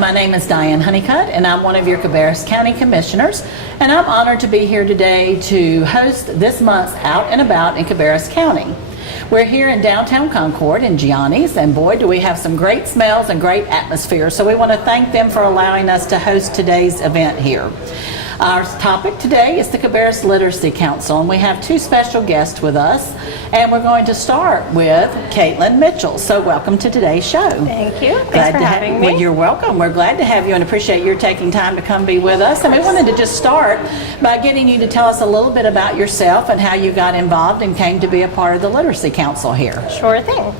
My name is Diane Honeycutt, and I'm one of your Cabarrus County Commissioners, and I'm honored to be here today to host this month's Out and About in Cabarrus County. We're here in downtown Concord in Gianni's, and boy, do we have some great smells and great atmosphere, so we want to thank them for allowing us to host today's event here. Our topic today is the Cabarrus Literacy Council, and we have two special guests with us, and we're going to start with Caitlyn Mitchell. So welcome to today's show. Thank you. Thanks for having me. Well, you're welcome. We're glad to have you and appreciate your taking time to come be with us. And we wanted to just start by getting you to tell us a little bit about yourself and how you got involved and came to be a part of the Literacy Council here. Sure thing.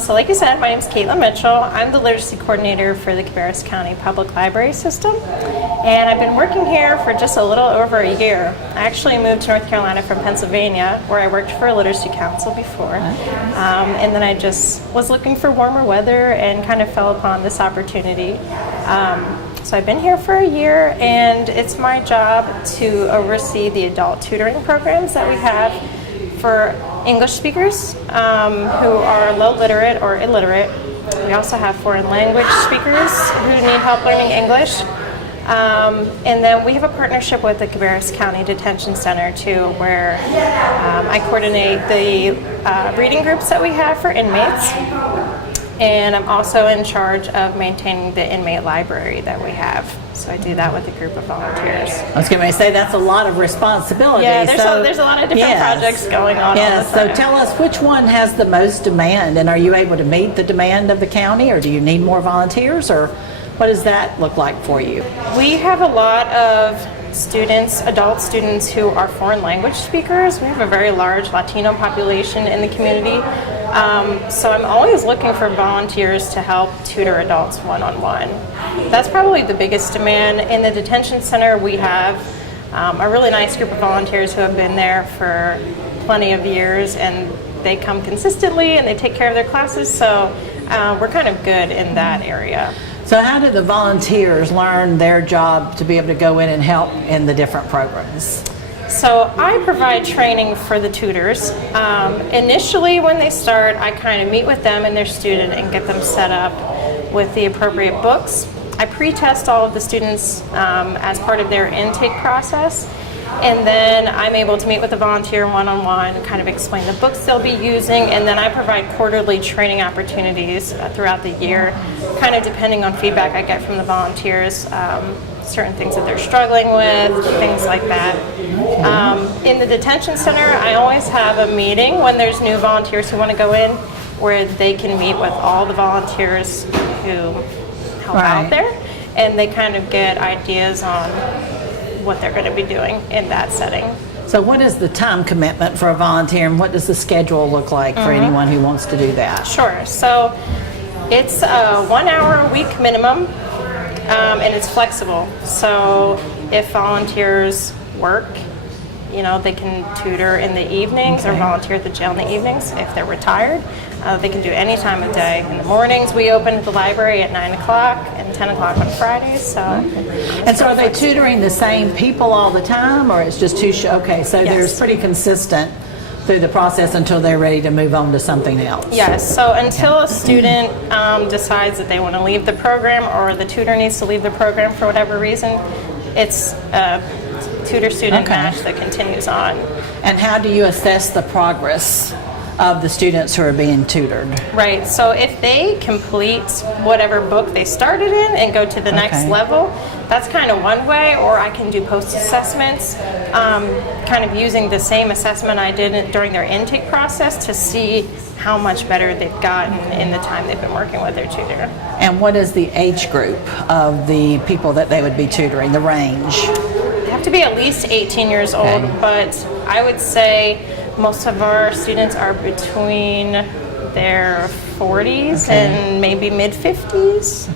So like you said, my name is Caitlyn Mitchell. I'm the Literacy Coordinator for the Cabarrus County Public Library System, and I've been working here for just a little over a year. I actually moved to North Carolina from Pennsylvania, where I worked for a Literacy Council before, and then I just was looking for warmer weather and kind of fell upon this opportunity. So I've been here for a year, and it's my job to oversee the adult tutoring programs that we have for English speakers who are low literate or illiterate. We also have foreign language speakers who need help learning English. And then we have a partnership with the Cabarrus County Detention Center too, where I coordinate the reading groups that we have for inmates. And I'm also in charge of maintaining the inmate library that we have. So I do that with a group of volunteers. I was going to say that's a lot of responsibility. Yeah, there's a lot of different projects going on. Yes, so tell us which one has the most demand, and are you able to meet the demand of the county, or do you need more volunteers, or what does that look like for you? We have a lot of students, adult students who are foreign language speakers. We have a very large Latino population in the community. So I'm always looking for volunteers to help tutor adults one-on-one. That's probably the biggest demand. In the detention center, we have a really nice group of volunteers who have been there for plenty of years, and they come consistently and they take care of their classes, so we're kind of good in that area. So how do the volunteers learn their job to be able to go in and help in the different programs? So I provide training for the tutors. Initially when they start, I kind of meet with them and their student and get them set up with the appropriate books. I pre-test all of the students as part of their intake process, and then I'm able to meet with the volunteer one-on-one, kind of explain the books they'll be using, and then I provide quarterly training opportunities throughout the year, kind of depending on feedback I get from the volunteers, certain things that they're struggling with, things like that. In the detention center, I always have a meeting when there's new volunteers who want to go in, where they can meet with all the volunteers who help out there, and they kind of get ideas on what they're going to be doing in that setting. So what is the time commitment for a volunteer, and what does the schedule look like for anyone who wants to do that? Sure. So it's a 1 hour a week minimum, and it's flexible. So if volunteers work, you know, they can tutor in the evenings or volunteer at the jail in the evenings. If they're retired, they can do any time of day. In the mornings, we open the library at 9 o'clock and 10 o'clock on Fridays. So, and so are they tutoring the same people all the time, or it's just okay, so there's pretty consistent through the process until they're ready to move on to something else? Yes, so until a student decides that they want to leave the program, or the tutor needs to leave the program for whatever reason, it's a tutor-student match that continues on. And how do you assess the progress of the students who are being tutored? Right, so if they complete whatever book they started in and go to the next level, that's kind of one way, or I can do post-assessments, kind of using the same assessment I did during their intake process to see how much better they've gotten in the time they've been working with their tutor. And what is the age group of the people that they would be tutoring, the range? They have to be at least 18 years old, but I would say most of our students are between their 40s and maybe mid-50s,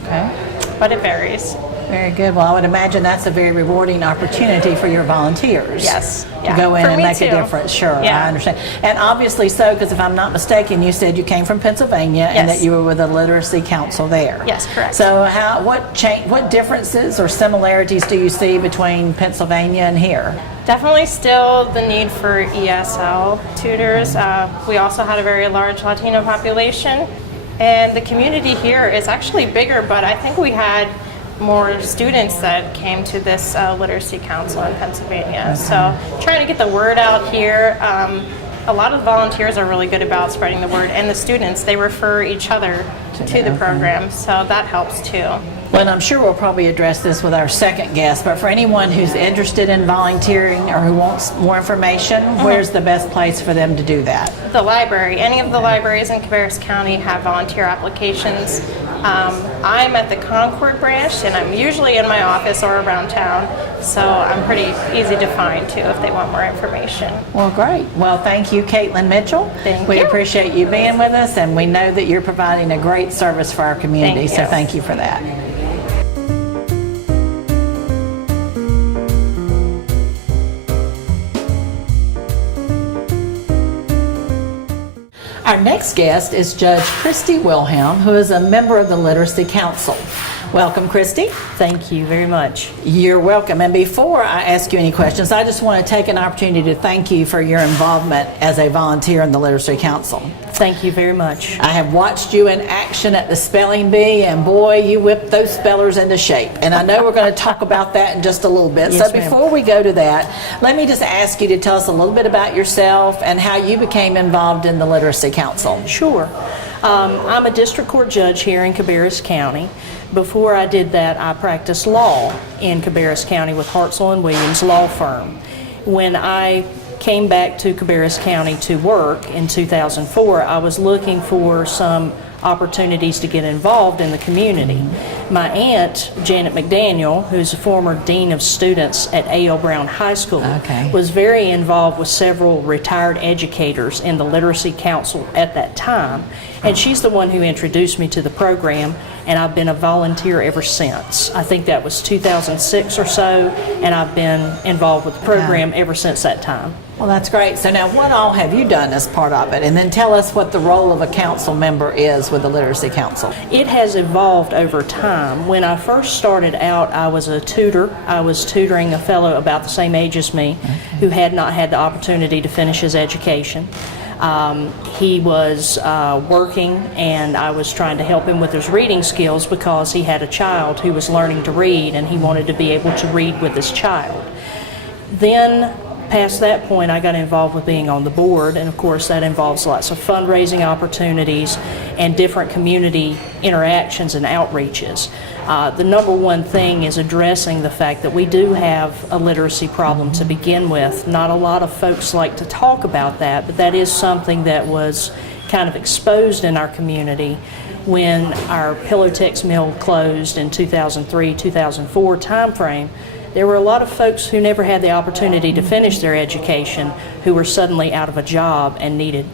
but it varies. Very good. Well, I would imagine that's a very rewarding opportunity for your volunteers. Yes. To go in and make a difference. Sure, I understand. And obviously so, because if I'm not mistaken, you said you came from Pennsylvania and that you were with the Literacy Council there. Yes, correct. So what differences or similarities do you see between Pennsylvania and here? Definitely still the need for ESL tutors. We also had a very large Latino population. And the community here is actually bigger, but I think we had more students that came to this Literacy Council in Pennsylvania. So trying to get the word out here. A lot of volunteers are really good about spreading the word, and the students, they refer each other to the program, so that helps too. Well, and I'm sure we'll probably address this with our second guest, but for anyone who's interested in volunteering or who wants more information, where's the best place for them to do that? The library. Any of the libraries in Cabarrus County have volunteer applications. I'm at the Concord branch, and I'm usually in my office or around town, so I'm pretty easy to find too if they want more information. Well, great. Well, thank you, Caitlyn Mitchell. Thank we you. appreciate you being with us, and we know that you're providing a great service for our community, Thank so you. thank you for that. Our next guest is Judge Christy Wilhelm, who is a member of the Literacy Council. Welcome, Christy. Thank you very much. You're welcome. And before I ask you any questions, I just want to take an opportunity to thank you for your involvement as a volunteer in the Literacy Council. Thank you very much. I have watched you in action at the spelling bee, and boy, you whipped those spellers into shape. And I know we're going to talk about that in just a little bit. Yes, So ma'am. before we go to that, let me just ask you to tell us a little bit about yourself and how you became involved in the Literacy Council. Sure. I'm a district court judge here in Cabarrus County. Before I did that, I practiced law in Cabarrus County with Hartzell & Williams Law Firm. When I came back to Cabarrus County to work in 2004, I was looking for some opportunities to get involved in the community. My aunt, Janet McDaniel, who's a former dean of students at A.L. Brown High School, was very involved with several retired educators in the Literacy Council at that time. And she's the one who introduced me to the program, and I've been a volunteer ever since. I think that was 2006 or so, and I've been involved with the program ever since that time. Well, that's great. So now what all have you done as part of it? And then tell us what the role of a council member is with the Literacy Council. It has evolved over time. When I first started out, I was a tutor. I was tutoring a fellow about the same age as me who had not had the opportunity to finish his education. He was working, and I was trying to help him with his reading skills because he had a child who was learning to read, and he wanted to be able to read with his child. Then, past that point, I got involved with being on the board, and of course that involves lots of fundraising opportunities and different community interactions and outreaches. The number one thing is addressing the fact that we do have a literacy problem to begin with. Not a lot of folks like to talk about that, but that is something that was kind of exposed in our community when our Pillow Text Mill closed in 2003-2004 timeframe. There were a lot of folks who never had the opportunity to finish their education who were suddenly out of a job and needed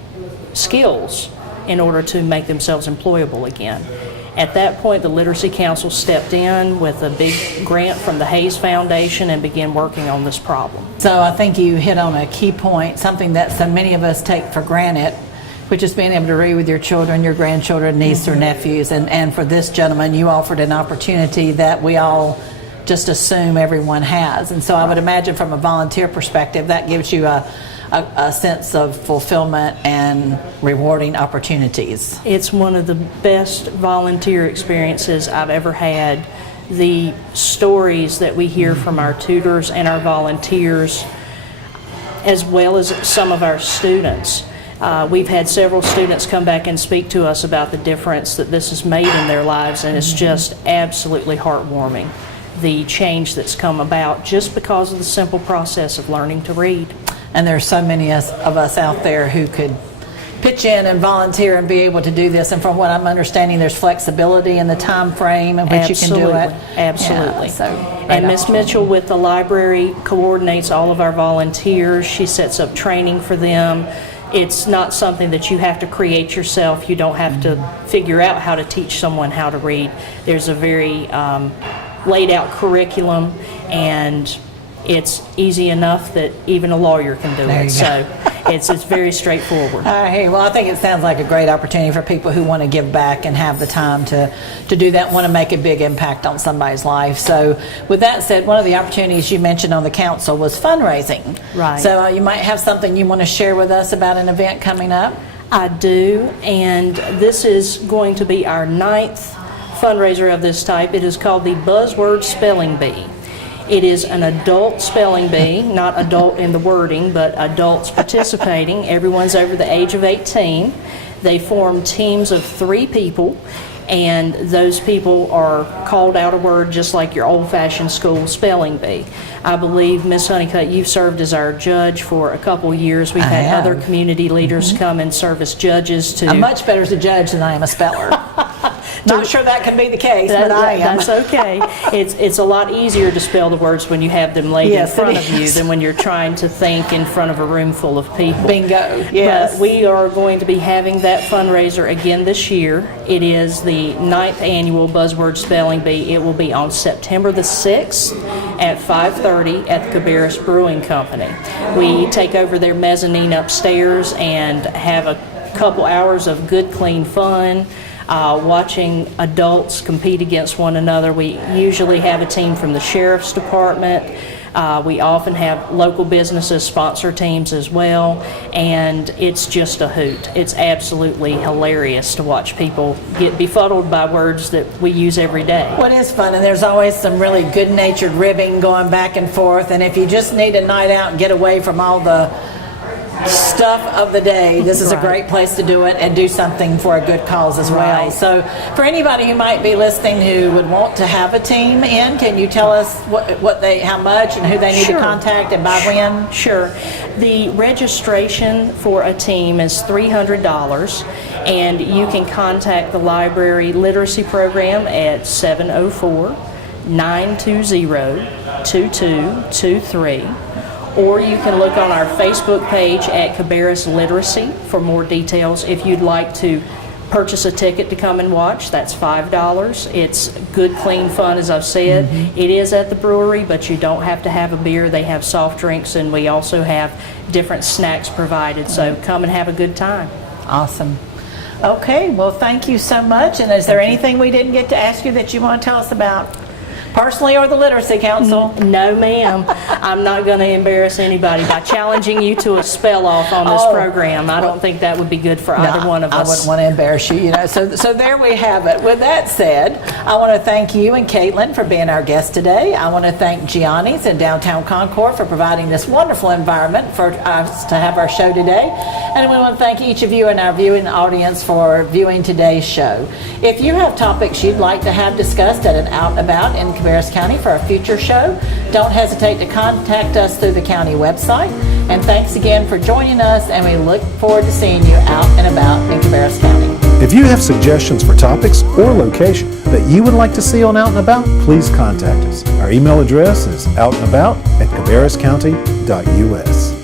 skills in order to make themselves employable again. At that point, the Literacy Council stepped in with a big grant from the Hayes Foundation and began working on this problem. So I think you hit on a key point, something that so many of us take for granted, which is being able to read with your children, your grandchildren, niece or nephews. And for this gentleman, you offered an opportunity that we all just assume everyone has. And so I would imagine from a volunteer perspective, that gives you a sense of fulfillment and rewarding opportunities. It's one of the best volunteer experiences I've ever had. The stories that we hear from our tutors and our volunteers, as well as some of our students. We've had several students come back and speak to us about the difference that this has made in their lives, and it's just absolutely heartwarming, the change that's come about just because of the simple process of learning to read. And there's so many of us out there who could pitch in and volunteer and be able to do this. And from what I'm understanding, there's flexibility in the time frame in which you can do it. Absolutely. Yeah, so and Ms. Mitchell with the library coordinates all of our volunteers. She sets up training for them. It's not something that you have to create yourself. You don't have to figure out how to teach someone how to read. There's a very laid out curriculum, and it's easy enough that even a lawyer can do it. So it's very straightforward. Hey, well, I think it sounds like a great opportunity for people who want to give back and have the time to do that, want to make a big impact on somebody's life. So with that said, one of the opportunities you mentioned on the council was fundraising. Right. So you might have something you want to share with us about an event coming up? I do, and this is going to be our 9th fundraiser of this type. It is called the Buzzword Spelling Bee. It is an adult spelling bee, not adult in the wording, but adults participating. Everyone's over the age of 18. They form teams of 3 people, and those people are called out a word just like your old-fashioned school spelling bee. I believe, Ms. Honeycutt, you've served as our judge for a couple of years. We've had have. other community leaders come and serve as judges to... I'm much better as a judge than I am a speller. Not sure that can be the case, but I am. That's okay. It's a lot easier to spell the words when you have them laid Yes, in front it of you is. than when you're trying to think in front of a room full of people. Bingo, yes. But we are going to be having that fundraiser again this year. It is the 9th annual Buzzword Spelling Bee. It will be on September the 6th at 5:30 at the Cabarrus Brewing Company. We take over their mezzanine upstairs and have a couple hours of good, clean fun. Watching adults compete against one another. We usually have a team from the Sheriff's Department. We often have local businesses sponsor teams as well, and it's just a hoot. It's absolutely hilarious to watch people get befuddled by words that we use every day. Well, it is fun, and there's always some really good-natured ribbing going back and forth, and if you just need a night out and get away from all the stuff of the day, this is a great place to do it and do something for a good cause as well. Right. So for anybody who might be listening who would want to have a team in, can you tell us how much and who they need to Sure. contact and by when? Sure. The registration for a team is $300, and you can contact the library literacy program at 704-920-2223. Or you can look on our Facebook page at Cabarrus Literacy for more details. If you'd like to purchase a ticket to come and watch, that's $5. It's good, clean fun, as I've said. It is at the brewery, but you don't have to have a beer. They have soft drinks, and we also have different snacks provided. So come and have a good time. Awesome. Okay, well, thank you so much. And is there anything we didn't get to ask you that you want to tell us about? Personally or the Literacy Council? No, ma'am. I'm not going to embarrass anybody by challenging you to a spell-off on this program. I don't think that would be good for either one of us. I wouldn't want to embarrass you, So there we have it. With that said, I want to thank you and Caitlyn for being our guest today. I want to thank Gianni's in downtown Concord for providing this wonderful environment for us to have our show today. And we want to thank each of you in our viewing audience for viewing today's show. If you have topics you'd like to have discussed at an Out and About in Cabarrus County for a future show, don't hesitate to contact us through the county website. And thanks again for joining us, and we look forward to seeing you out and about in Cabarrus County. If you have suggestions for topics or location that you would like to see on Out and About, please contact us. Our email address is outandabout@cabarruscounty.us.